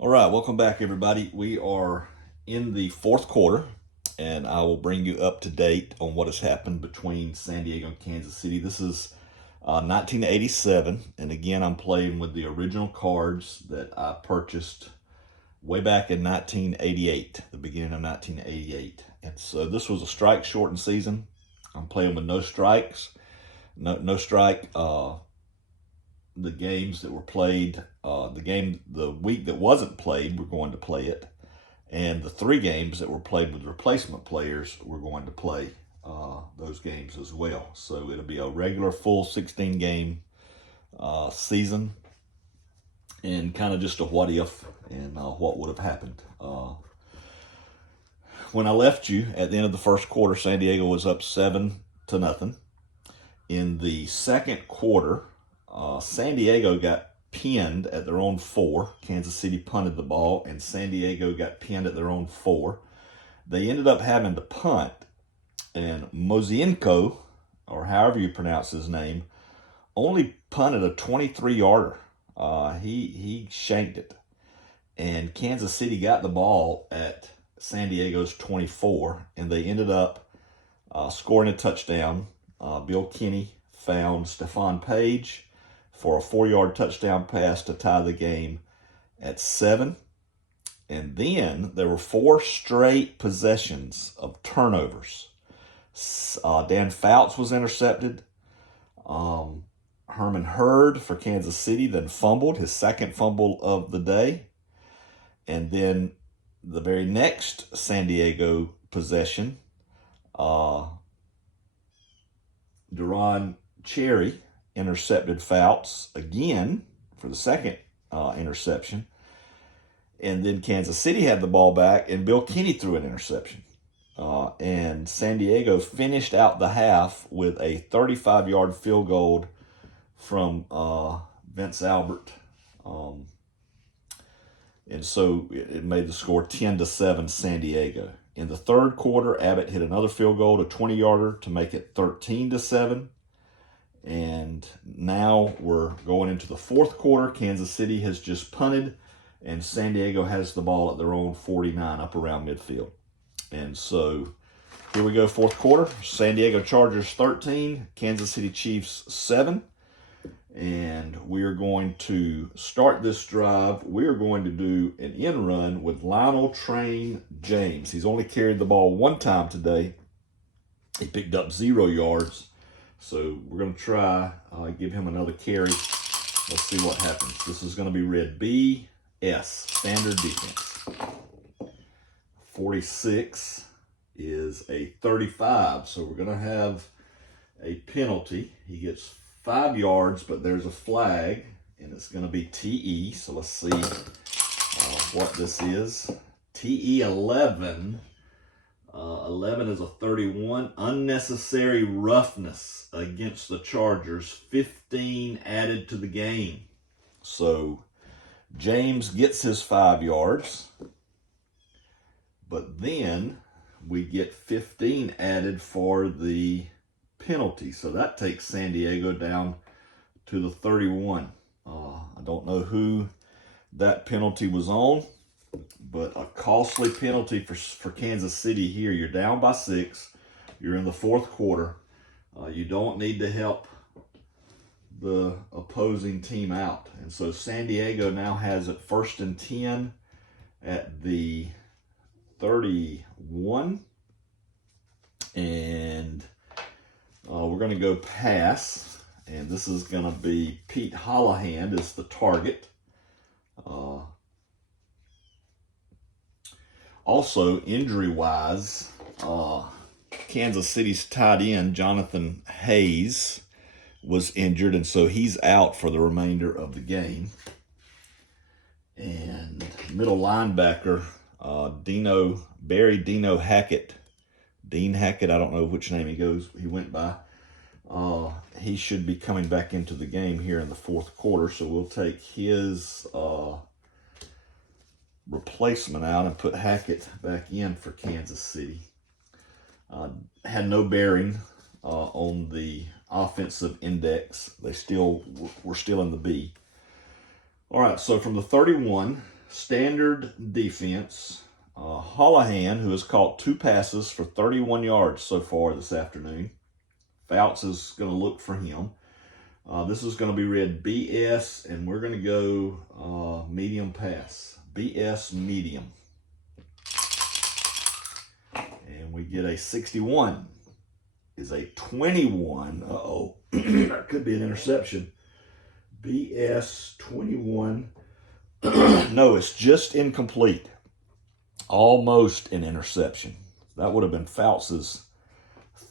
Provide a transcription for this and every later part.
All right, welcome back, everybody. We are in the fourth quarter, and I will bring you up to date on what has happened between San Diego and Kansas City. This is 1987, and again, I'm playing with the original cards that I purchased way back in 1988, the beginning of 1988. And so this was a strike shortened season. I'm playing with no strikes, no strike. The games that were played, the week that wasn't played, we're going to play it. And the three games that were played with replacement players, we're going to play those games as well. So it'll be a regular full 16 game season, and kind of just a what if and what would have happened. When I left you at the end of the first quarter, San Diego was up 7-0. In the second quarter, San Diego got pinned at their own 4. Kansas City punted the ball, and San Diego got pinned at their own 4. They ended up having to punt, and Mozienko, or however you pronounce his name, only punted a 23-yarder. He shanked it, and Kansas City got the ball at San Diego's 24, and they ended up scoring a touchdown. Bill Kinney found Stephon Page for a 4-yard touchdown pass to tie the game at 7. And then there were 4 straight possessions of turnovers. Dan Fouts was intercepted. Herman Hurd for Kansas City then fumbled, his second fumble of the day. And then the very next San Diego possession, Duron Cherry intercepted Fouts again for the second interception. And then Kansas City had the ball back, and Bill Kinney threw an interception. And San Diego finished out the half with a 35-yard field goal from Vince Albert. And so it made the score 10-7 San Diego. In the third quarter, Abbott hit another field goal, a 20-yarder, to make it 13-7. And now we're going into the fourth quarter. Kansas City has just punted, and San Diego has the ball at their own 49 up around midfield. And so here we go, fourth quarter. San Diego Chargers 13, Kansas City Chiefs 7. And we are going to start this drive. We are going to do an end run with Lionel Train James. He's only carried the ball one time today. He picked up 0 yards. So we're going to try, give him another carry. Let's see what happens. This is going to be read BS, standard defense. 46 is a 35. So we're going to have a penalty. He gets 5 yards, but there's a flag, and it's going to be TE. So let's see what this is. TE 11. 11 is a 31. Unnecessary roughness against the Chargers. 15 added to the game. So James gets his 5 yards, but then we get 15 added for the penalty. So that takes San Diego down to the 31. I don't know who that penalty was on, but a costly penalty for Kansas City here. You're down by 6. You're in the fourth quarter. You don't need to help the opposing team out. And so San Diego now has it 1st and 10 at the 31. And we're going to go pass. And this is going to be Pete Hollahand is the target. Also, injury-wise, Kansas City's tight end, Jonathan Hayes, was injured, and so he's out for the remainder of the game. And middle linebacker, Dino Hackett, Dean Hackett, I don't know which name he went by. He should be coming back into the game here in the fourth quarter, so we'll take his replacement out and put Hackett back in for Kansas City. Had no bearing on the offensive index. We're still in the B. All right, so from the 31, standard defense. Holohan, who has caught 2 passes for 31 yards so far this afternoon. Fouts is going to look for him. This is going to be read BS, and we're going to go medium pass. BS medium. And we get a 61. Is a 21. Uh-oh. That could be an interception. BS 21. No, it's just incomplete. Almost an interception. That would have been Fouts'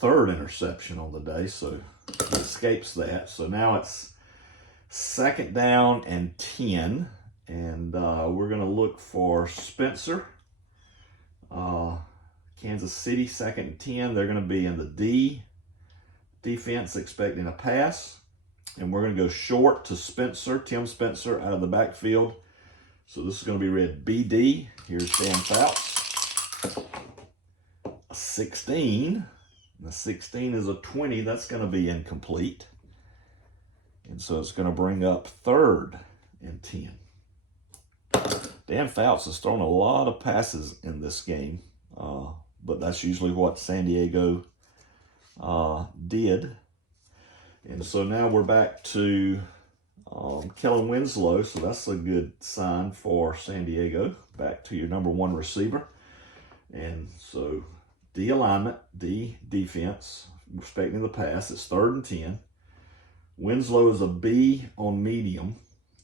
3rd interception on the day, so he escapes that. So now it's 2nd down and 10, and we're going to look for Spencer. Kansas City, 2nd and 10. They're going to be in the D defense, expecting a pass. And we're going to go short to Spencer, Tim Spencer, out of the backfield. So this is going to be read BD. Here's Dan Fouts. A 16. And the 16 is a 20. That's going to be incomplete. And so it's going to bring up 3rd and 10. Dan Fouts has thrown a lot of passes in this game. But that's usually what San Diego did. And so now we're back to Kellen Winslow. So that's a good sign for San Diego. Back to your number 1 receiver. And so D alignment, D defense, respecting the pass. It's 3rd and 10. Winslow is a B on medium,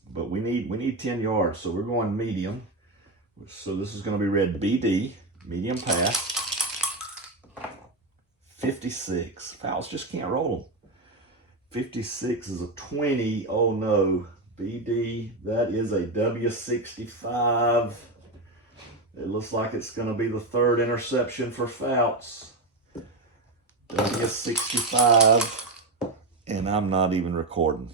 but we need 10 yards. So we're going medium. So this is going to be read BD, medium pass. 56. Fouts just can't roll them. 56 is a 20. Oh no. BD, that is a W65. It looks like it's going to be the 3rd interception for Fouts. W65. And I'm not even recording.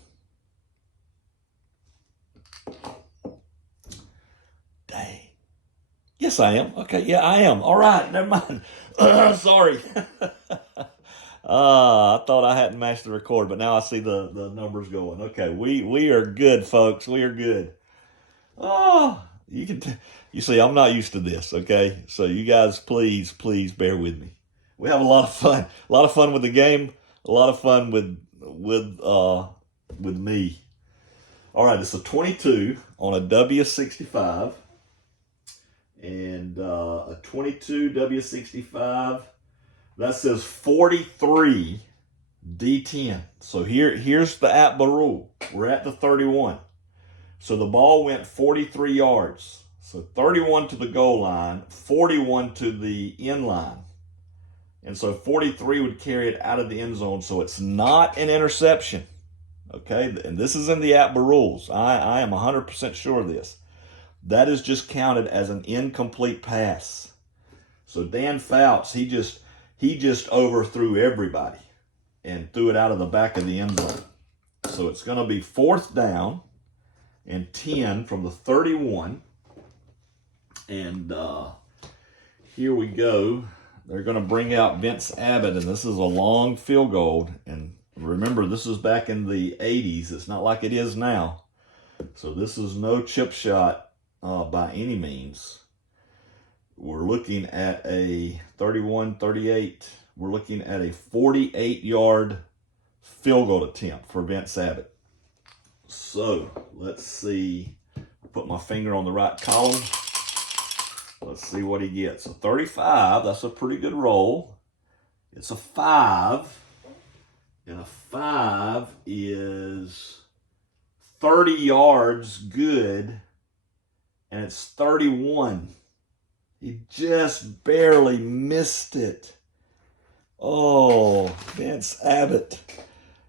Dang. Yes, I am. Okay, yeah, I am. All right, never mind. Sorry. I thought I hadn't matched the record, but now I see the numbers going. Okay, we are good, folks. We are good. Oh, you see, I'm not used to this. Okay, so you guys, please bear with me. We have a lot of fun. A lot of fun with the game. A lot of fun with me. All right, it's a 22 on a W65. And a 22 W65, that says 43 D10. So here's the APBA rule. We're at the 31. So the ball went 43 yards. So 31 to the goal line, 41 to the end line. And so 43 would carry it out of the end zone. So it's not an interception. Okay, and this is in the APBA rules. I am 100% sure of this. That is just counted as an incomplete pass. So Dan Fouts, he just overthrew everybody and threw it out of the back of the end zone. So it's going to be 4th down and 10 from the 31. And here we go. They're going to bring out Vince Abbott, and this is a long field goal. And remember, this is back in the 80s. It's not like it is now. So this is no chip shot by any means. We're looking at a 31, 38. We're looking at a 48-yard field goal attempt for Vince Abbott. So let's see. Put my finger on the right column. Let's see what he gets. A 35. That's a pretty good roll. It's a 5. And a 5 is 30 yards good. And it's 31. He just barely missed it. Oh, Vince Abbott.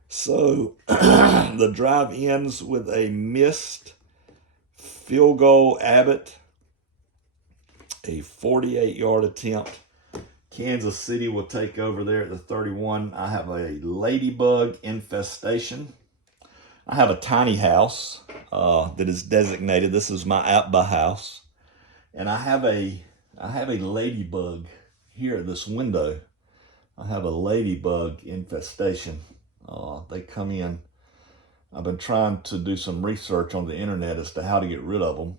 So the drive ends with a missed field goal. Abbott, a 48-yard attempt. Kansas City will take over there at the 31. I have a ladybug infestation. I have a tiny house that is designated. This is my APBA house. And I have a ladybug here at this window. I have a ladybug infestation. They come in. I've been trying to do some research on the internet as to how to get rid of them.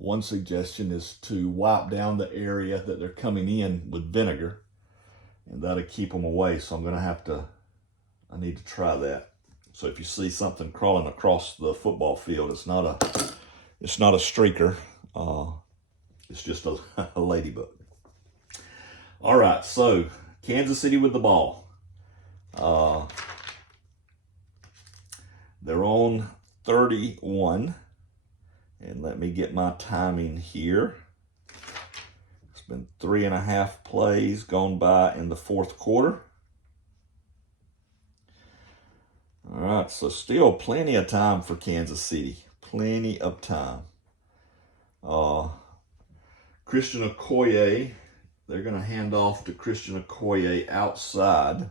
one suggestion is to wipe down the area that they're coming in with vinegar, and that'll keep them away. So I need to try that. So if you see something crawling across the football field, it's not a streaker. It's just a ladybug. All right, so Kansas City with the ball. They're on 31. And let me get my timing here. It's been 3.5 plays gone by in the fourth quarter. All right, so still plenty of time for Kansas City. Plenty of time. Christian Okoye, they're going to hand off to Christian Okoye outside.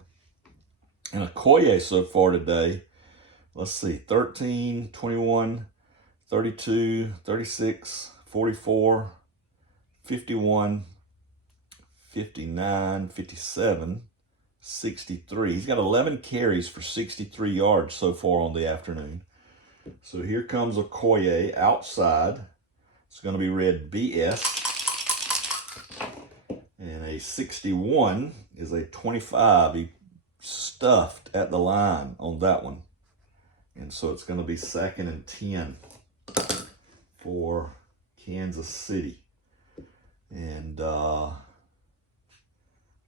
And Okoye so far today, let's see, 13, 21, 32, 36, 44, 51, 59, 57, 63. He's got 11 carries for 63 yards so far on the afternoon. So here comes Okoye outside. It's going to be read BS. And a 61 is a 25. He stuffed at the line on that one. And so it's going to be 2nd and 10 for Kansas City. And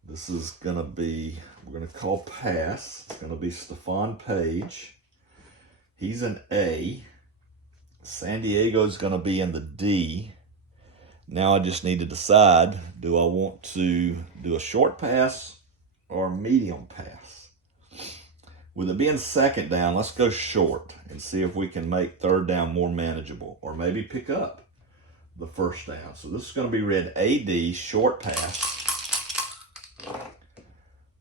this is going to be, we're going to call pass. It's going to be Stephon Page. He's an A. San Diego's going to be in the D. Now I just need to decide, do I want to do a short pass or a medium pass? With it being 2nd down, let's go short and see if we can make 3rd down more manageable, or maybe pick up the 1st down. So this is going to be read AD, short pass,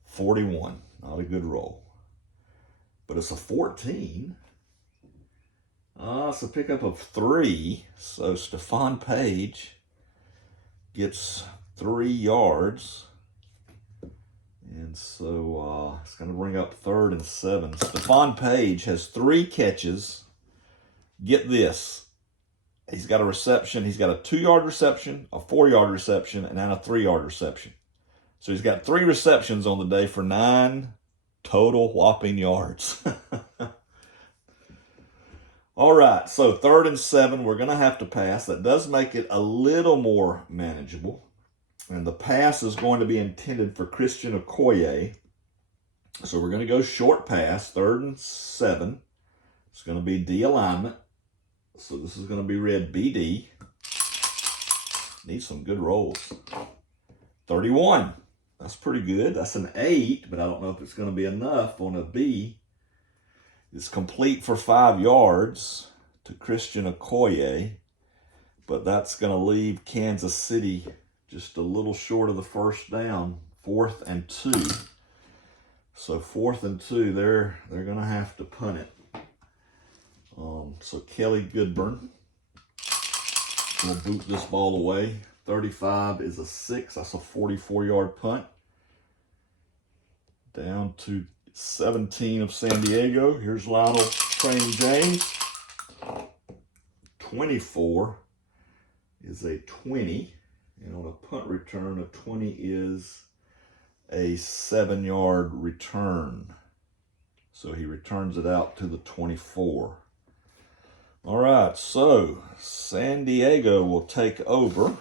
41. Not a good roll. But it's a 14. It's a pickup of 3. So Stephon Page gets 3 yards. And so it's going to bring up 3rd and 7. Stephon Page has 3 catches. Get this. He's got a reception. He's got a 2-yard reception, a 4-yard reception, and then a 3-yard reception. So he's got 3 receptions on the day for 9 total whopping yards. All right, so 3rd and 7, we're going to have to pass. That does make it a little more manageable. And the pass is going to be intended for Christian Okoye. So we're going to go short pass, 3rd and 7. It's going to be D alignment. So this is going to be read BD. Needs some good rolls. 31. That's pretty good. That's an 8, but I don't know if it's going to be enough on a B. It's complete for 5 yards to Christian Okoye, but that's going to leave Kansas City just a little short of the 1st down, 4th and 2. So 4th and 2, they're going to have to punt it. So Kelly Goodburn will boot this ball away. 35 is a 6. That's a 44-yard punt. Down to 17 of San Diego. Here's Lionel Train James. 24 is a 20. And on a punt return, a 20 is a 7-yard return. So he returns it out to the 24. All right, so San Diego will take over.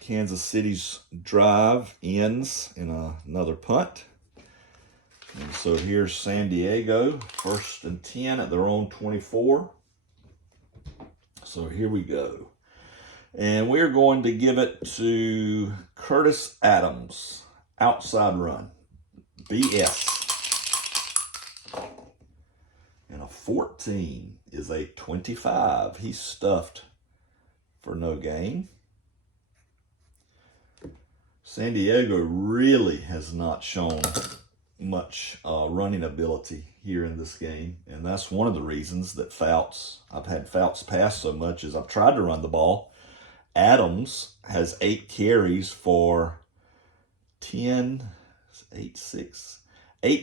Kansas City's drive ends in another punt. And so here's San Diego, 1st and 10 at their own 24. So here we go. And we're going to give it to Curtis Adams, outside run, BS. And a 14 is a 25. He's stuffed for no gain. San Diego really has not shown much running ability here in this game. And that's one of the reasons that I've had Fouts pass so much, is I've tried to run the ball. Adams has 8 carries for 8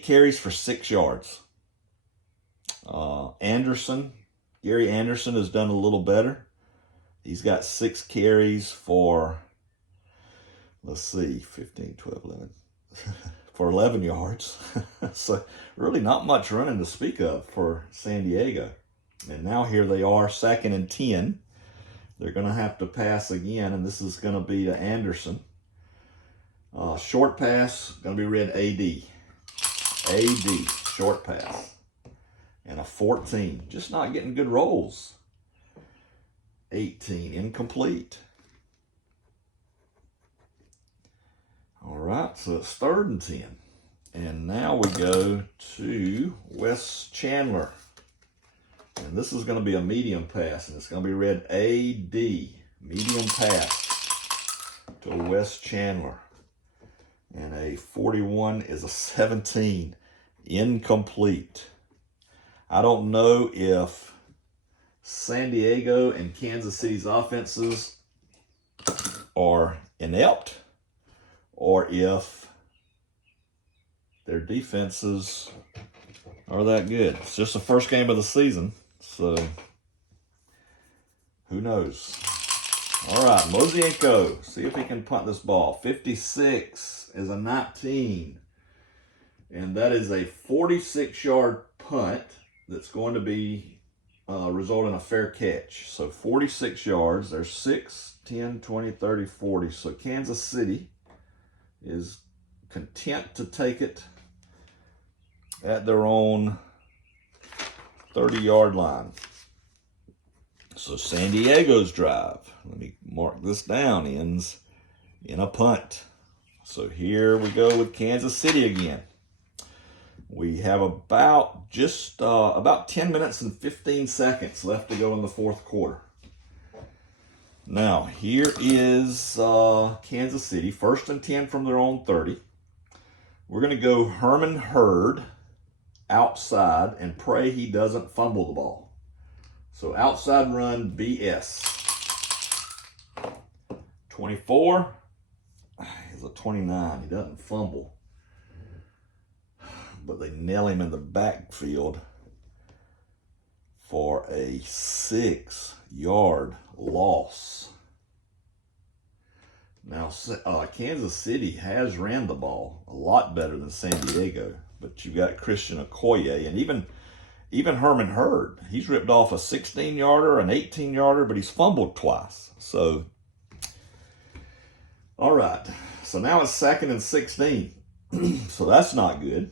carries for 6 yards. Anderson Gary Anderson has done a little better. He's got 6 carries for, let's see, 15, 12, 11, for 11 yards. So really not much running to speak of for San Diego. And now here they are, 2nd and 10. They're going to have to pass again, and this is going to be to Anderson. Short pass, going to be read AD. AD, short pass. And a 14, just not getting good rolls. 18, incomplete. All right, so it's 3rd and 10. And now we go to Wes Chandler. And this is going to be a medium pass, and it's going to be read AD, medium pass to Wes Chandler. And a 41 is a 17, incomplete. I don't know if San Diego and Kansas City's offenses are inept or if their defenses are that good. It's just the first game of the season, so who knows? All right, Mozienko, see if he can punt this ball. 56 is a 19, and that is a 46-yard punt that's going to be result in a fair catch. So 46 yards, there's 6, 10, 20, 30, 40. So Kansas City is content to take it at their own 30-yard line. So San Diego's drive, let me mark this down, ends in a punt. So here we go with Kansas City again. We have about 10 minutes and 15 seconds left to go in the 4th quarter. Now, here is Kansas City, 1st and 10 from their own 30. We're going to go Herman Hurd outside and pray he doesn't fumble the ball. So outside run BS. 24 is a 29. He doesn't fumble. But they nail him in the backfield for a 6-yard loss. Now, Kansas City has ran the ball a lot better than San Diego, but you've got Christian Okoye, and even Herman Hurd. He's ripped off a 16-yarder, an 18-yarder, but he's fumbled twice. So, all right. So now it's 2nd and 16. So that's not good.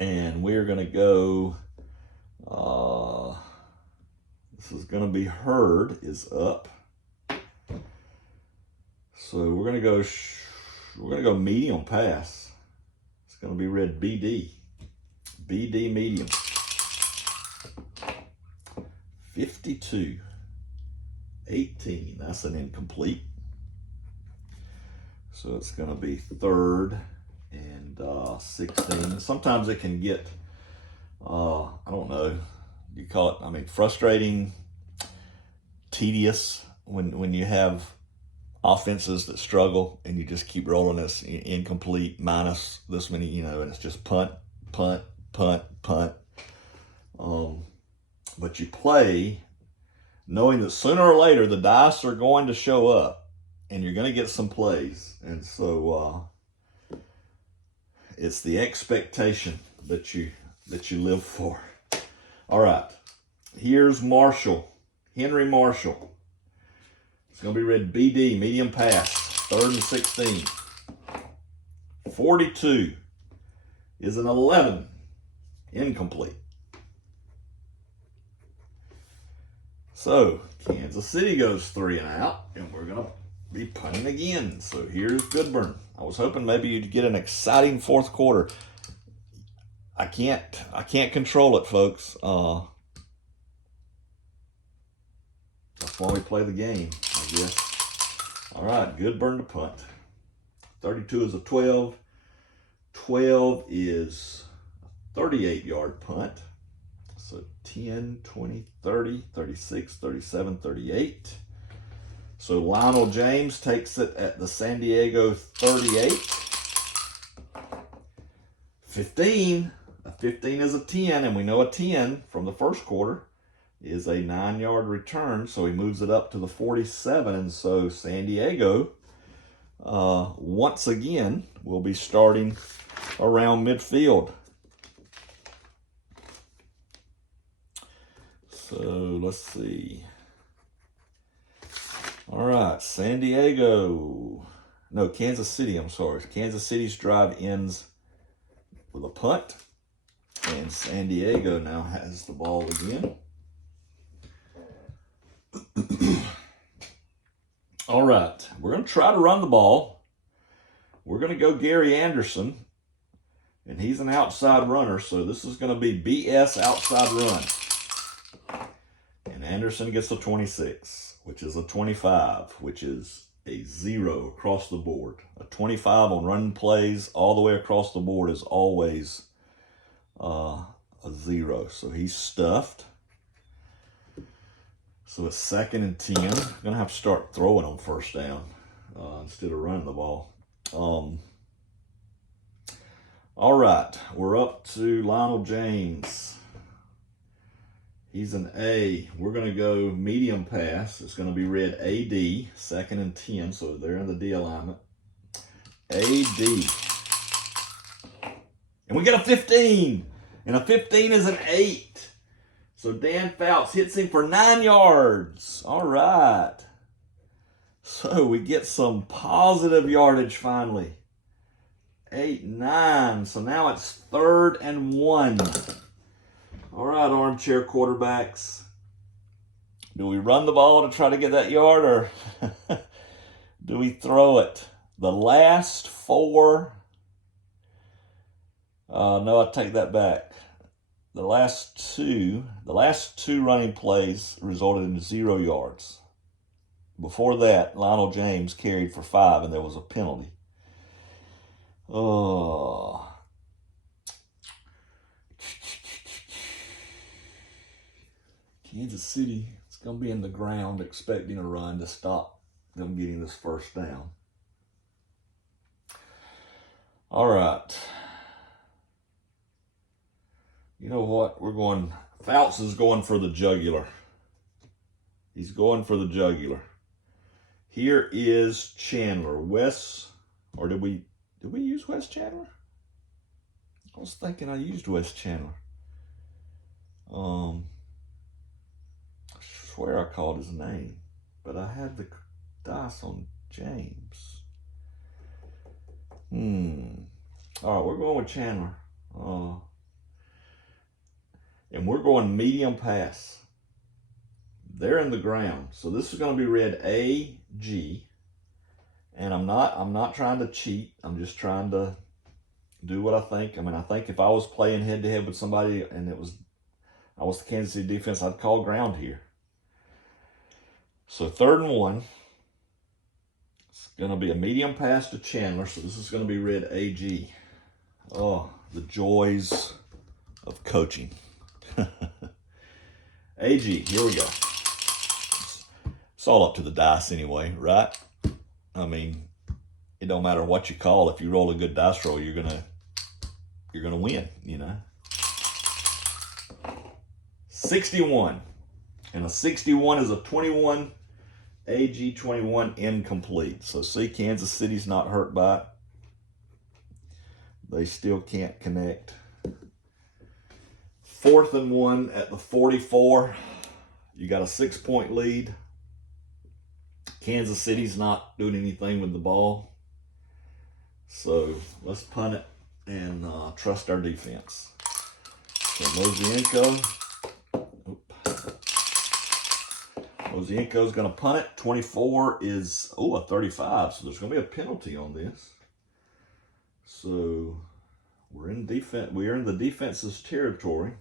And we're going to go, this is going to be Hurd is up. So we're going to go medium pass. It's going to be read BD. BD medium. 52. 18. That's an incomplete. So it's going to be 3rd and 16. Sometimes it can get, I don't know, you call it, frustrating, tedious when you have offenses that struggle and you just keep rolling this incomplete minus this many, and it's just punt, punt, punt, punt. But you play knowing that sooner or later the dice are going to show up and you're going to get some plays. And so it's the expectation that you live for. All right, here's Marshall, Henry Marshall. It's going to be read BD, medium pass, 3rd and 16. 42 is an 11, incomplete. So Kansas City goes 3 and out, and we're going to be punting again. So here's Goodburn. I was hoping maybe you'd get an exciting 4th quarter. I can't control it, folks. That's why we play the game, I guess. All right, Goodburn to punt. 32 is a 12. 12 is a 38-yard punt. So 10, 20, 30, 36, 37, 38. So Lionel James takes it at the San Diego 38. 15. A 15 is a 10, and we know a 10 from the 1st quarter is a 9-yard return, so he moves it up to the 47, and so San Diego, once again, will be starting around midfield. So let's see. All right, San Diego. No, Kansas City, I'm sorry. Kansas City's drive ends with a punt, and San Diego now has the ball again. All right, we're going to try to run the ball. We're going to go Gary Anderson, and he's an outside runner, so this is going to be BS outside run. And Anderson gets a 26, which is a 25, which is a 0 across the board. A 25 on running plays all the way across the board is always a 0. So he's stuffed. So it's 2nd and 10. I'm going to have to start throwing on first down instead of running the ball. All right, we're up to Lionel James. He's an A. We're going to go medium pass. It's going to be read AD, 2nd and 10, so they're in the D alignment. AD. And we get a 15. And a 15 is an 8. So Dan Fouts hits him for 9 yards. All right. So we get some positive yardage finally. 8, 9. So now it's 3rd and 1. All right, armchair quarterbacks. Do we run the ball to try to get that yard, or do we throw it? The last 4. No, I take that back. The last two running plays resulted in 0 yards. Before that, Lionel James carried for 5, and there was a penalty. Oh. Kansas City is going to be in the ground expecting a run to stop them getting this first down. All right. You know what? Fouts is going for the jugular. He's going for the jugular. Here is Chandler. Or did we use Wes Chandler? I was thinking I used Wes Chandler. I swear I called his name, but I had the dice on James. All right, we're going with Chandler. And we're going medium pass. They're in the ground. So this is going to be read AG. And I'm not trying to cheat. I'm just trying to do what I think. I mean, I think if I was playing head to head with somebody and I was the Kansas City defense, I'd call ground here. So 3rd and 1. It's going to be a medium pass to Chandler. So this is going to be read AG. Oh, the joys of coaching. AG, here we go. It's all up to the dice anyway, right? I mean, it don't matter what you call. If you roll a good dice roll, you're gonna win, you know. 61. And a 61 is a 21. AG 21 incomplete. So see, Kansas City's not hurt by it. They still can't connect. 4th and 1 at the 44. You got a 6-point lead. Kansas City's not doing anything with the ball. So let's punt it and trust our defense. So Mozienko's going to punt it. 24 is, a 35. So there's going to be a penalty on this. So we're in defense. We are in the defense's territory.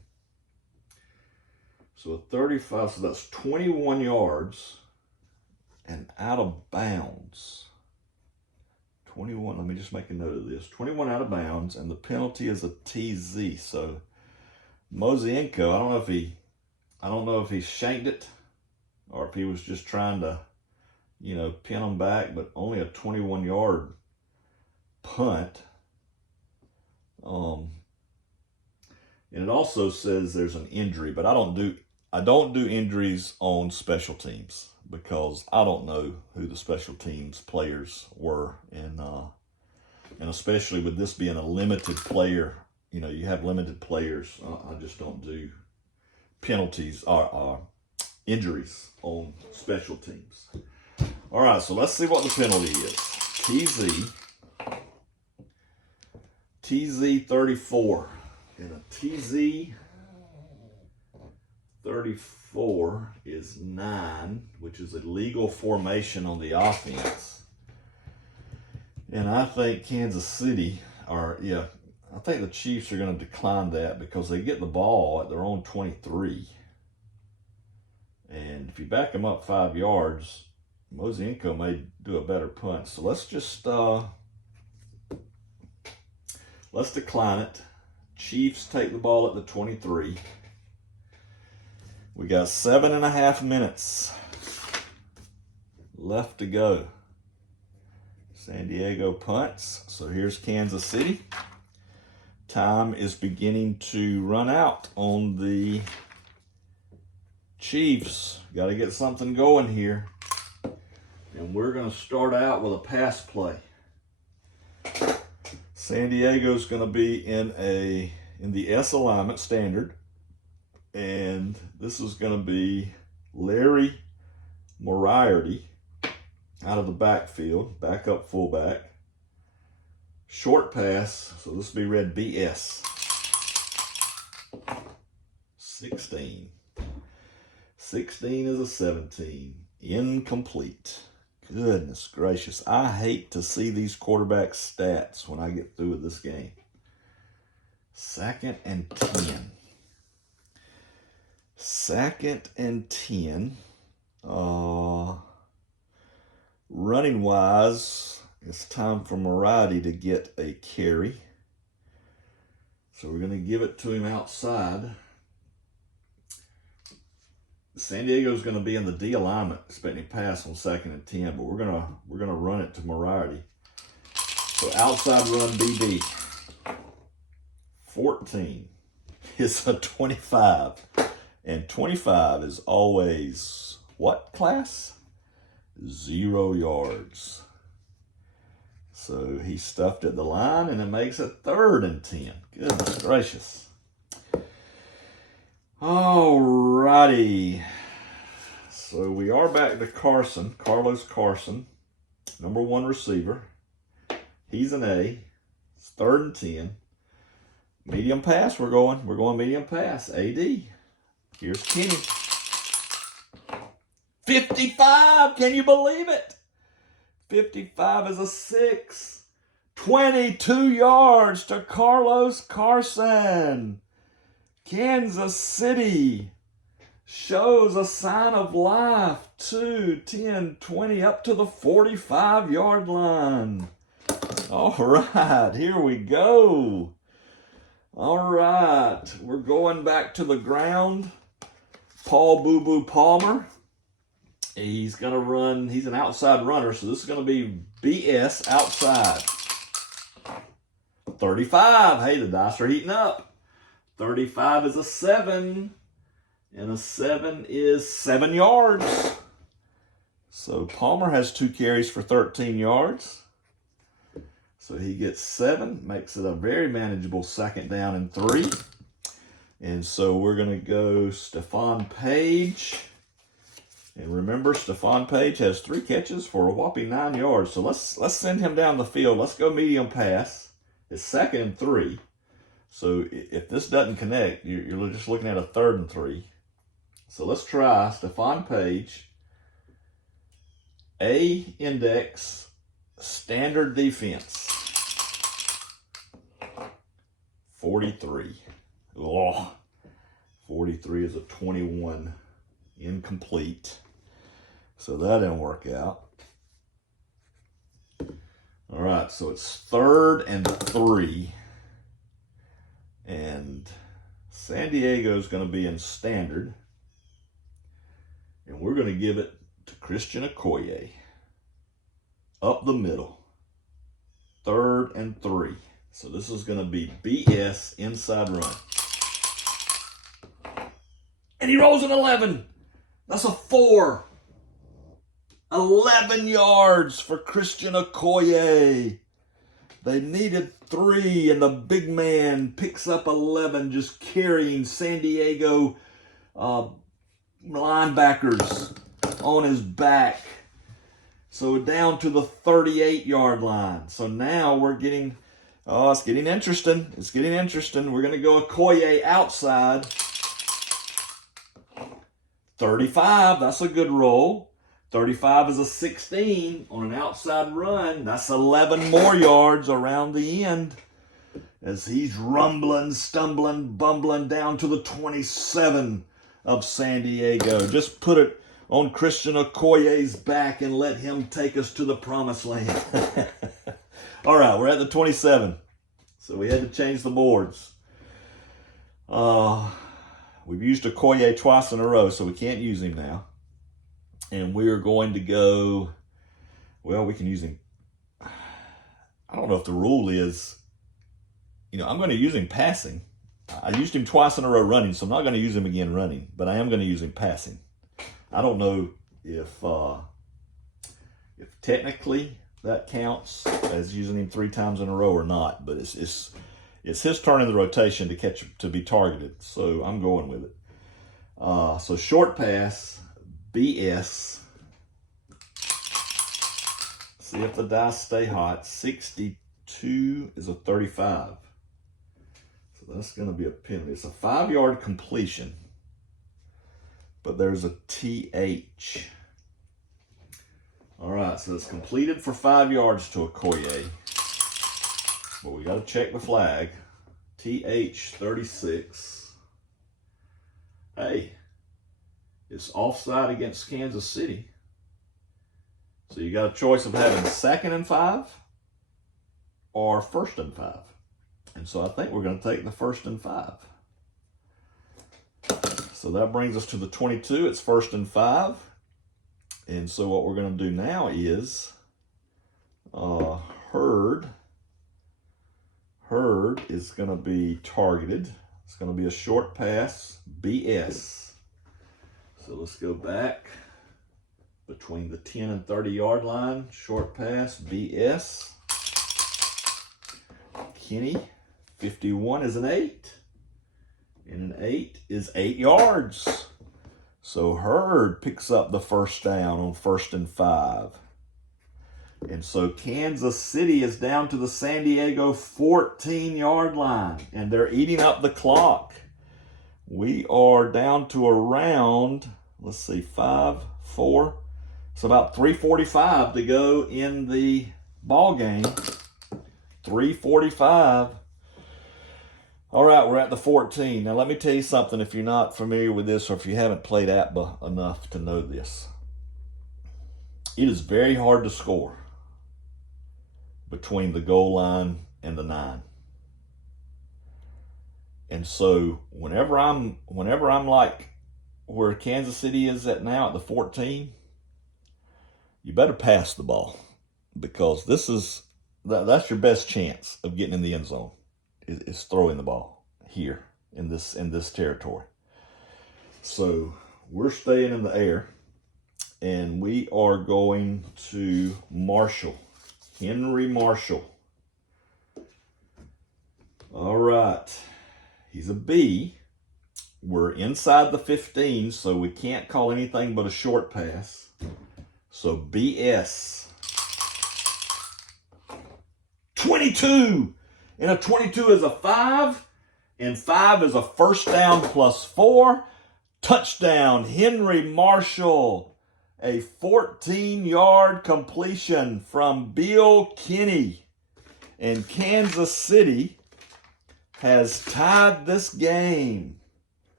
So a 35, so that's 21 yards and out of bounds. 21, let me just make a note of this. 21 out of bounds, and the penalty is a TZ. So Mozienko, I don't know if he shanked it or if he was just trying to, pin him back, but only a 21-yard punt. And it also says there's an injury, but I don't I don't do injuries on special teams because I don't know who the special teams players were, and especially with this being a limited player, you have limited players. I just don't do penalties or injuries on special teams. All right, so let's see what the penalty is. TZ 34. And a TZ 34 is 9, which is a legal formation on the offense. And I think Kansas City I think the Chiefs are going to decline that because they get the ball at their own 23. And if you back them up 5 yards, Mozienko may do a better punt. So let's just let's decline it. Chiefs take the ball at the 23. We got 7.5 minutes left to go. San Diego punts. So here's Kansas City. Time is beginning to run out on the Chiefs. Got to get something going here. And we're going to start out with a pass play. San Diego's going to be in the S alignment standard. And this is going to be Larry Moriarty out of the backfield, backup fullback. Short pass, so this will be read BS. 16. 16 is a 17. Incomplete. Goodness gracious. I hate to see these quarterback stats when I get through with this game. 2nd and 10. 2nd and 10. Running wise, it's time for Moriarty to get a carry. So we're going to give it to him outside. San Diego's going to be in the D alignment, expecting pass on 2nd and 10, but we're gonna run it to Moriarty. So outside run BB. 14 is a 25, and 25 is always what class? 0 yards. So he stuffed at the line, and it makes it 3rd and 10. Goodness gracious. Alrighty. So we are back to Carson, Carlos Carson, number 1 receiver. He's an A. It's 3rd and 10. Medium pass, we're going medium pass. AD. Here's Kenny. 55, can you believe it? 55 is a 6. 22 yards to Carlos Carson. Kansas City shows a sign of life. 2, 10, 20, up to the 45-yard line. All right, here we go. All right, we're going back to the ground. Paul Boo Boo Palmer. He's going to run, he's an outside runner, so this is going to be BS outside. 35, hey, the dice are heating up. 35 is a 7, and a 7 is 7 yards. So Palmer has 2 carries for 13 yards. So he gets 7, makes it a very manageable 2nd down and 3. And so we're going to go Stephon Page. And remember, Stephon Page has 3 catches for a whopping 9 yards. So let's send him down the field. Let's go medium pass. It's 2nd and 3. So if this doesn't connect, you're just looking at a 3rd and 3. So let's try Stephon Page. A index, standard defense. 43. Oh, 43 is a 21. Incomplete. So that didn't work out. All right, so it's 3rd and 3. And San Diego's going to be in standard. And we're going to give it to Christian Okoye. Up the middle. 3rd and 3. So this is going to be BS inside run. And he rolls an 11. That's a 4. 11 yards for Christian Okoye. They needed 3, and the big man picks up 11, just carrying San Diego linebackers on his back. So down to the 38-yard line. So now we're getting, it's getting interesting. It's getting interesting. We're going to go Okoye outside. 35, that's a good roll. 35 is a 16 on an outside run. That's 11 more yards around the end as he's rumbling, stumbling, bumbling down to the 27 of San Diego. Just put it on Christian Okoye's back and let him take us to the promised land. All right, we're at the 27. So we had to change the boards. We've used Okoye twice in a row, so we can't use him now. And we are going to go, well, we can use him. I don't know if the rule is, I'm going to use him passing. I used him twice in a row running, so I'm not going to use him again running, but I am going to use him passing. I don't know if technically that counts as using him 3 times in a row or not, but it's his turn in the rotation to be targeted, so I'm going with it. So short pass, BS. See if the dice stay hot. 62 is a 35. So that's going to be a penalty. It's a 5-yard completion, but there's a TH. All right, so it's completed for 5 yards to Okoye. But we got to check the flag. TH 36. Hey, it's offside against Kansas City. So you got a choice of having 2nd and 5 or 1st and 5. And so I think we're going to take the 1st and 5. So that brings us to the 22. It's 1st and 5. And so what we're going to do now is Hurd is going to be targeted. It's going to be a short pass, BS. So let's go back between the 10 and 30-yard line. Short pass, BS. Kenny, 51 is an 8. And an 8 is 8 yards. So Hurd picks up the first down on 1st and 5. And so Kansas City is down to the San Diego 14-yard line. And they're eating up the clock. We are down to around, let's see, 5, 4. It's about 3:45 to go in the ball game. 3:45. All right, we're at the 14. Now, let me tell you something if you're not familiar with this or if you haven't played APBA enough to know this. It is very hard to score between the goal line and the 9. And so whenever I'm like where Kansas City is at now at the 14, you better pass the ball because that's your best chance of getting in the end zone is throwing the ball here in this territory. So we're staying in the air and we are going to Marshall, Henry Marshall. All right. He's a B. We're inside the 15, so we can't call anything but a short pass. So BS. 22. And a 22 is a 5. And 5 is a first down plus 4. Touchdown, Henry Marshall. A 14-yard completion from Bill Kinney. And Kansas City has tied this game.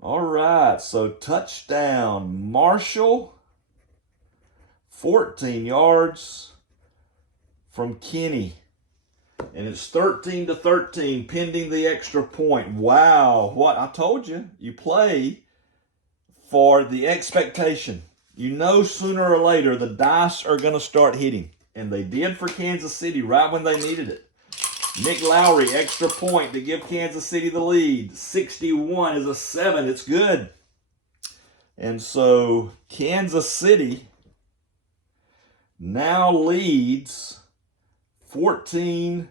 All right, so touchdown, Marshall. 14 yards from Kinney. And it's 13-13 pending the extra point. Wow, what I told you, you play for the expectation. You know sooner or later the dice are going to start hitting. And they did for Kansas City right when they needed it. Nick Lowry, extra point to give Kansas City the lead. 61 is a 7. It's good. And so Kansas City now leads 14-13.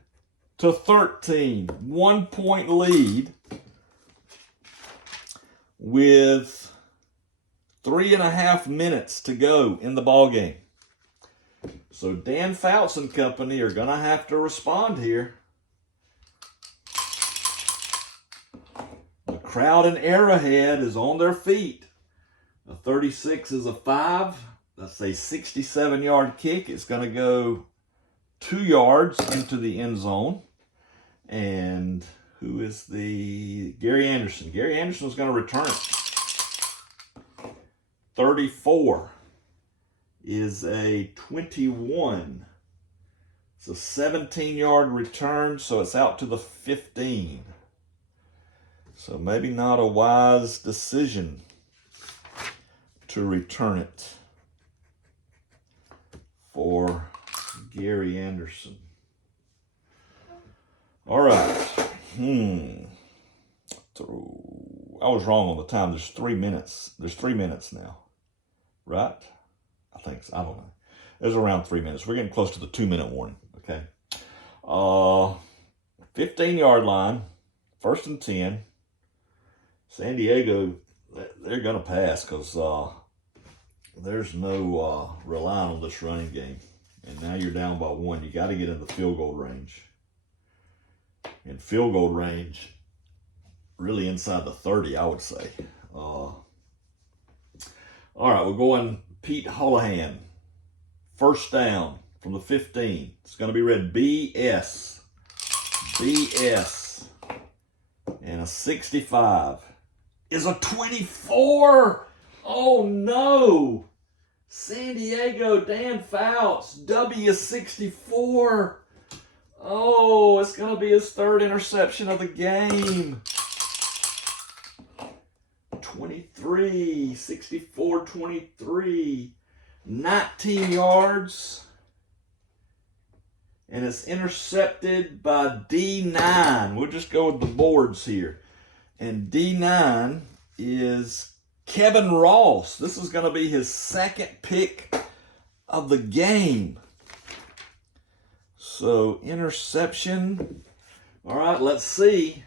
1-point lead with 3.5 minutes to go in the ball game. So Dan Fouts and company are going to have to respond here. The crowd in Arrowhead is on their feet. A 36 is a 5. That's a 67-yard kick. It's going to go 2 yards into the end zone. And who is the Gary Anderson? Gary Anderson is going to return it. 34 is a 21. It's a 17-yard return, so it's out to the 15. So maybe not a wise decision to return it for Gary Anderson. All right. I was wrong on the time. There's 3 minutes. There's 3 minutes now. Right? I think so. I don't know. There's around 3 minutes. We're getting close to the 2-minute warning. Okay. 15-yard line. 1st and 10. San Diego, they're going to pass because there's no relying on this running game. And now you're down by 1. You got to get in the field goal range. And field goal range, really inside the 30, I would say. All right, we're going Pete Holohan. 1st down from the 15. It's going to be read BS. BS. And a 65 is a 24. Oh, no. San Diego, Dan Fouts, W64. Oh, it's going to be his 3rd interception of the game. 23, 64, 23, 19 yards. And it's intercepted by D9. We'll just go with the boards here. And D9 is Kevin Ross. This is going to be his 2nd pick of the game. So, interception. All right, let's see.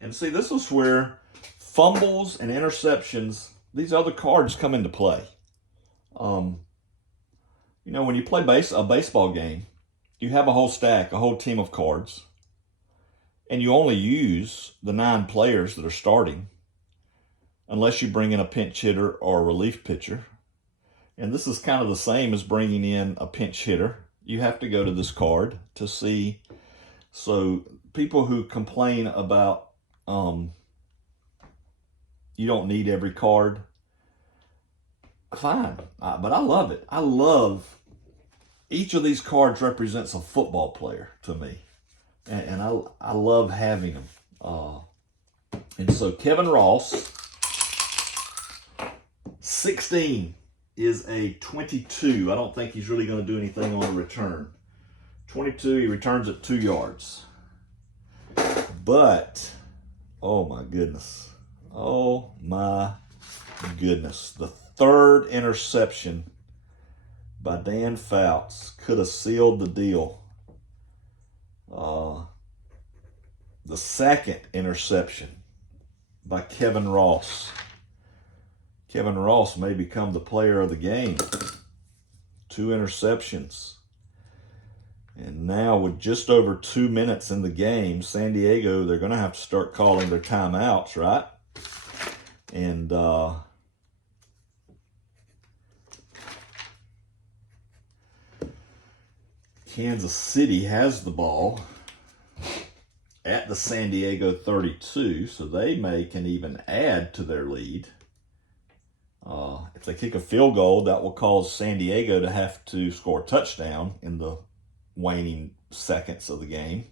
And see, this is where fumbles and interceptions, these other cards come into play. When you play a baseball game, you have a whole stack, a whole team of cards, and you only use the 9 players that are starting unless you bring in a pinch hitter or a relief pitcher. And this is kind of the same as bringing in a pinch hitter. You have to go to this card to see. So people who complain about you don't need every card, fine. But I love it. I love each of these cards represents a football player to me. And I love having them. And so Kevin Ross, 16 is a 22. I don't think he's really going to do anything on a return. 22, he returns at 2 yards. But, oh my goodness. Oh my goodness. The 3rd interception by Dan Fouts could have sealed the deal. The 2nd interception by Kevin Ross. Kevin Ross may become the player of the game. 2 interceptions. And now with just over 2 minutes in the game, San Diego, they're going to have to start calling their timeouts, right? And Kansas City has the ball at the San Diego 32, so they can even add to their lead. If they kick a field goal, that will cause San Diego to have to score a touchdown in the waning seconds of the game.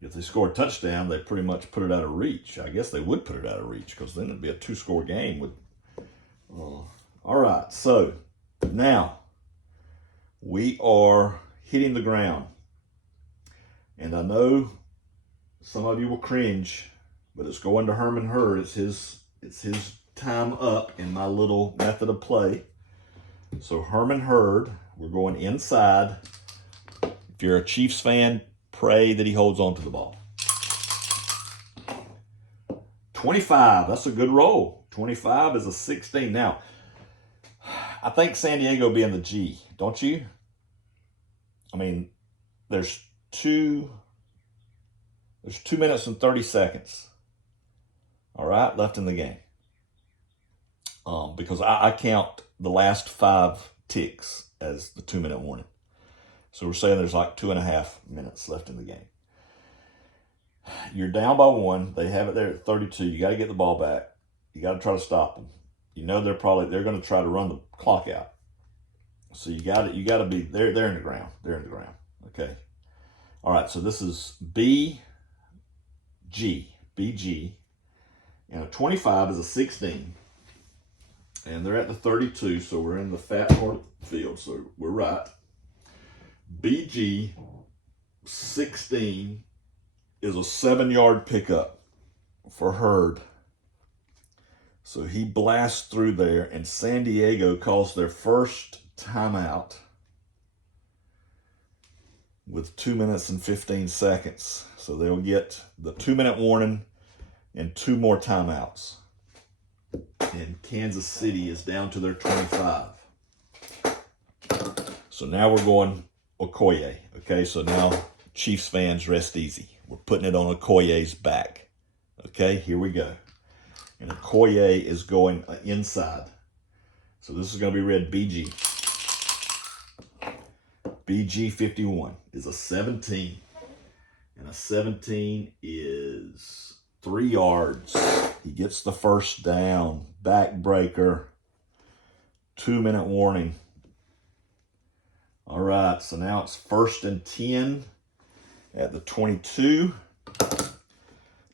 If they score a touchdown, they pretty much put it out of reach. I guess they would put it out of reach because then it'd be a 2-score game. All right, so now we are hitting the ground. And I know some of you will cringe, but it's going to Herman Hurd. It's his time up in my little method of play. So Herman Hurd, we're going inside. If you're a Chiefs fan, pray that he holds on to the ball. 25, that's a good roll. 25 is a 16. Now, I think San Diego will be in the G, don't you? I mean, there's 2 minutes and 30 seconds, all right, left in the game. Because I count the last 5 ticks as the 2-minute warning. So we're saying there's like 2.5 minutes left in the game. You're down by 1. They have it there at 32. You got to get the ball back. You got to try to stop them. You know they're going to try to run the clock out. So you got to be they're in the ground. They're in the ground. Okay. All right. So this is BG, and a 25 is a 16. And they're at the 32, so we're in the fat part of the field, so we're right. BG 16 is a 7-yard pickup for Hurd. So he blasts through there, and San Diego calls their first timeout with 2 minutes and 15 seconds. So they'll get the 2-minute warning and 2 more timeouts. And Kansas City is down to their 25. So now we're going Okoye. Okay, so now Chiefs fans, rest easy. We're putting it on Okoye's back. Okay, here we go. And Okoye is going inside. So this is going to be read BG. BG 51 is a 17. And a 17 is 3 yards. He gets the first down. Backbreaker. 2-minute warning. All right, so now it's 1st and 10 at the 22.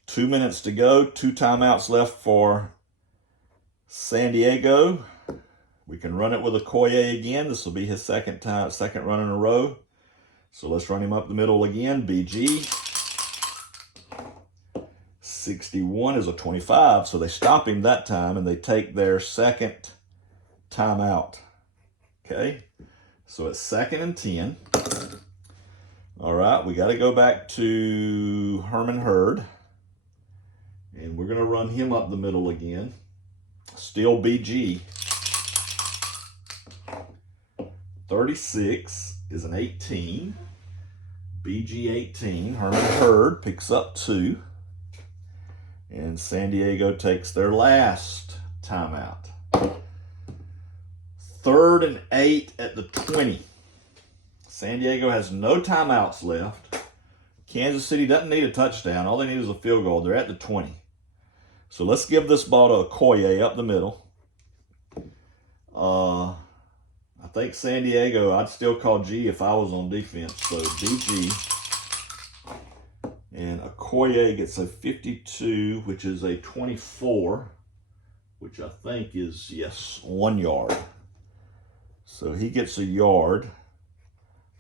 2 minutes to go. 2 timeouts left for San Diego. We can run it with Okoye again. This will be his second run in a row. So let's run him up the middle again. BG. 61 is a 25, so they stop him that time, and they take their second timeout. Okay, so it's 2nd and 10. All right, we got to go back to Herman Hurd, and we're going to run him up the middle again. Still BG. 36 is an 18. BG 18. Herman Hurd picks up 2. And San Diego takes their last timeout. 3rd and 8 at the 20. San Diego has no timeouts left. Kansas City doesn't need a touchdown. All they need is a field goal. They're at the 20. So let's give this ball to Okoye up the middle. I think San Diego, I'd still call G if I was on defense. So BG. And Okoye gets a 52, which is a 24, which I think is, yes, 1 yard. So he gets a yard.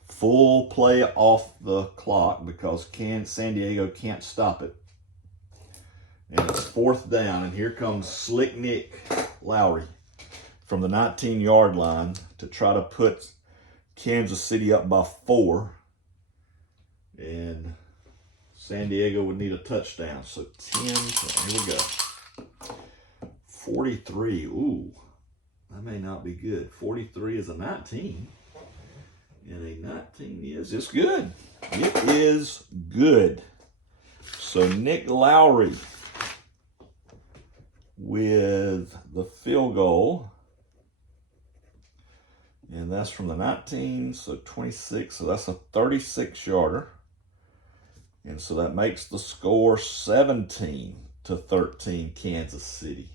Full play off the clock because San Diego can't stop it. And it's 4th down, and here comes Slick Nick Lowry from the 19-yard line to try to put Kansas City up by 4. And San Diego would need a touchdown. So 10, so here we go. 43, ooh, that may not be good. 43 is a 19. And a 19 is, it's good. It is good. So Nick Lowry with the field goal. And that's from the 19, so 26. So that's a 36-yarder. And so that makes the score 17-13 Kansas City.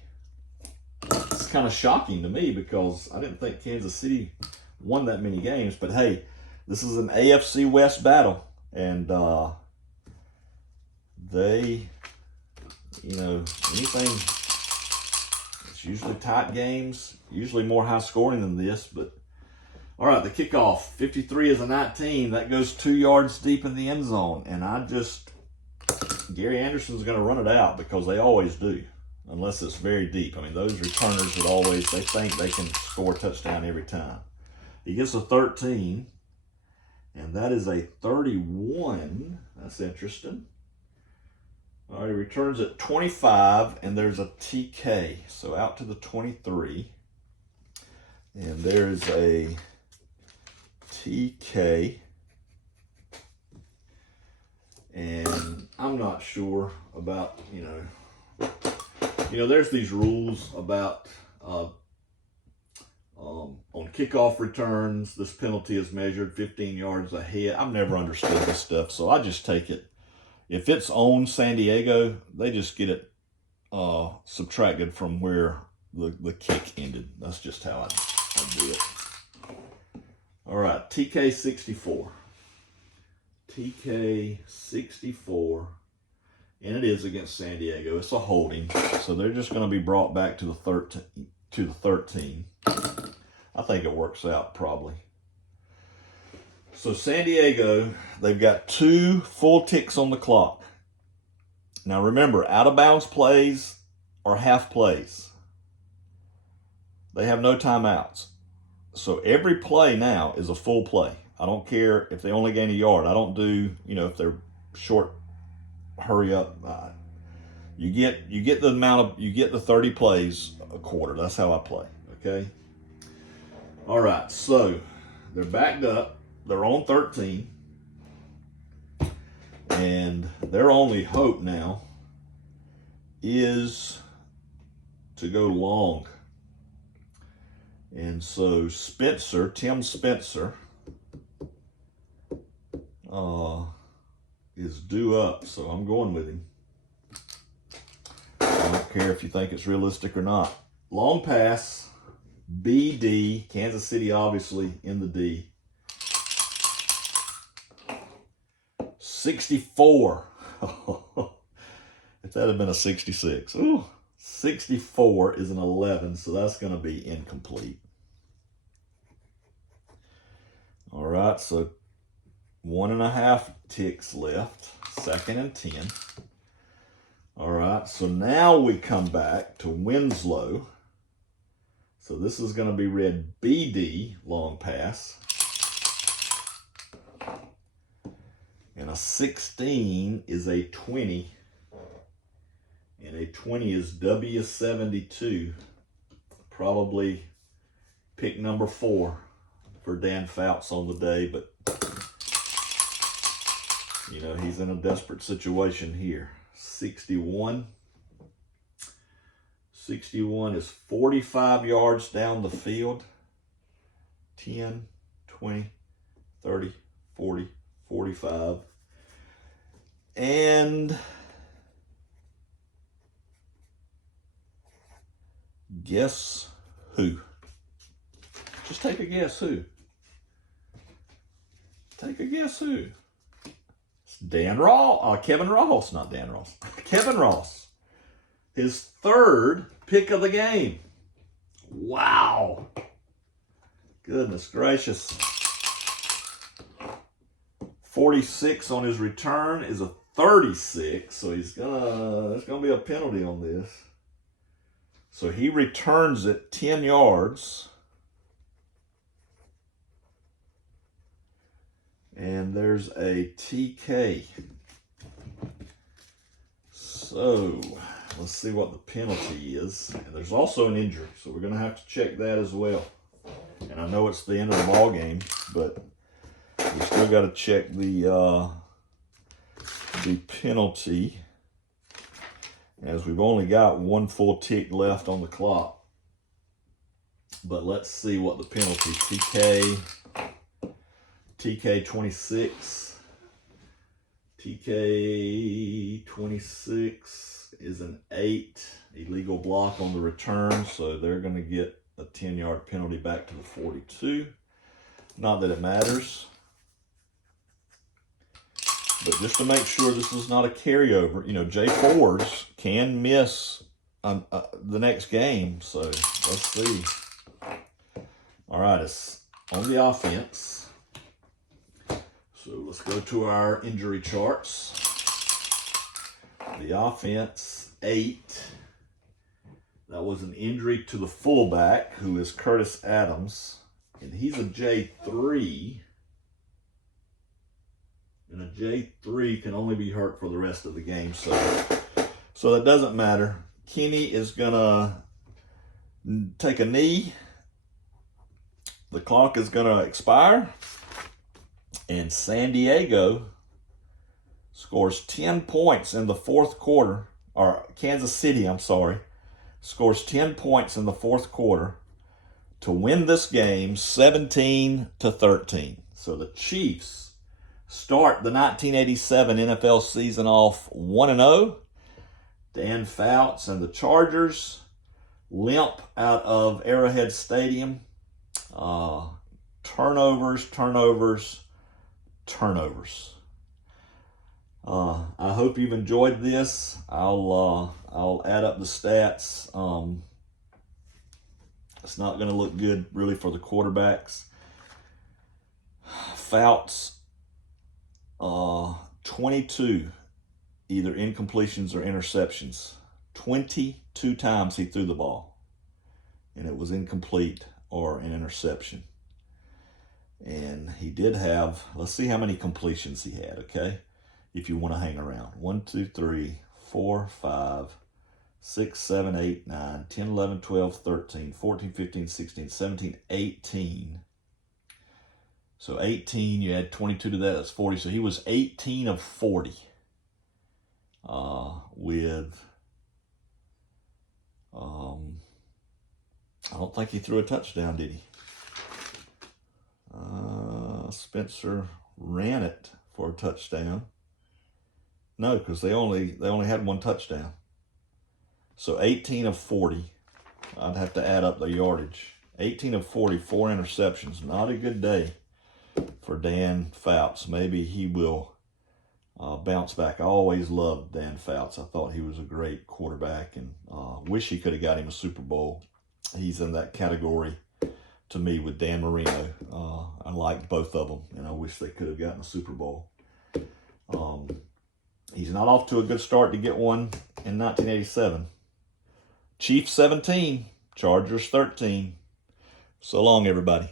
It's kind of shocking to me because I didn't think Kansas City won that many games. But hey, this is an AFC West battle. And they, anything, it's usually tight games, usually more high scoring than this. But all right, the kickoff, 53 is a 19. That goes 2 yards deep in the end zone. And Gary Anderson's going to run it out because they always do. unless it's very deep. I mean, those returners would always, they think they can score a touchdown every time. He gets a 13, and that is a 31. That's interesting. All right, he returns at 25, and there's a TK. So out to the 23. And there's a TK. And I'm not sure about, there's these rules about on kickoff returns, this penalty is measured 15 yards ahead. I've never understood this stuff, so I just take it. If it's on San Diego, they just get it subtracted from where the kick ended. That's just how I do it. All right, TK 64. TK 64, and it is against San Diego. It's a holding, so they're just going to be brought back to the 13. I think it works out probably. So San Diego, they've got 2 full ticks on the clock. Now remember, out of bounds plays are half plays. They have no timeouts. So every play now is a full play. I don't care if they only gain a yard. I don't do, if they're short, hurry up. You get the 30 plays a quarter. That's how I play, okay? All right, so they're backed up. They're on 13. And their only hope now is to go long. And so Tim Spencer, is due up, so I'm going with him. I don't care if you think it's realistic or not. Long pass, BD, Kansas City obviously in the D. 64. If that had been a 66. Ooh, 64 is an 11, so that's going to be incomplete. All right, so 1.5 ticks left, 2nd and 10. All right, so now we come back to Winslow. So this is going to be read BD, long pass. And a 16 is a 20. And a 20 is W72. Probably pick number 4 for Dan Fouts on the day, but he's in a desperate situation here. 61. 61 is 45 yards down the field. 10, 20, 30, 40, 45. And guess who? Just take a guess who. Take a guess who. Kevin Ross, not Dan Ross. Kevin Ross. His 3rd pick of the game. Wow. Goodness gracious. 46 on his return is a 36, so there's gonna be a penalty on this. So he returns it 10 yards. And there's a TK. So let's see what the penalty is. And there's also an injury, so we're going to have to check that as well. And I know it's the end of the ball game, but we still got to check the penalty, as we've only got 1 full tick left on the clock. But let's see what the penalty. TK 26. TK 26 is an 8. Illegal block on the return, so they're going to get a 10-yard penalty back to the 42. Not that it matters. But just to make sure this is not a carryover, J4s can miss the next game, so let's see. All right, it's on the offense. So let's go to our injury charts. The offense, 8. That was an injury to the fullback, who is Curtis Adams. And he's a J3. And a J3 can only be hurt for the rest of the game. So that doesn't matter. Kenny is going to take a knee. The clock is going to expire. And San Diego scores 10 points in the fourth quarter. Or Kansas City, I'm sorry, scores 10 points in the fourth quarter to win this game 17-13. So the Chiefs start the 1987 NFL season off 1-0. Dan Fouts and the Chargers limp out of Arrowhead Stadium. Turnovers. I hope you've enjoyed this. I'll add up the stats. It's not going to look good really for the quarterbacks. Fouts, 22 either incompletions or interceptions. 22 times he threw the ball, and it was incomplete or an interception. And he did have, let's see how many completions he had, okay? If you want to hang around. 1, 2, 3, 4, 5, 6, 7, 8, 9, 10, 11, 12, 13, 14, 15, 16, 17, 18. So 18, you add 22 to that, that's 40. So he was 18 of 40 with, I don't think he threw a touchdown, did he? Spencer ran it for a touchdown. No, because they only had one touchdown. So 18 of 40. I'd have to add up the yardage. 18 of 40, 4 interceptions. Not a good day for Dan Fouts. Maybe he will bounce back. I always loved Dan Fouts. I thought he was a great quarterback, and wish he could have got him a Super Bowl. He's in that category to me with Dan Marino. I liked both of them, and I wish they could have gotten a Super Bowl. He's not off to a good start to get one in 1987. Chiefs 17, Chargers 13. So long, everybody.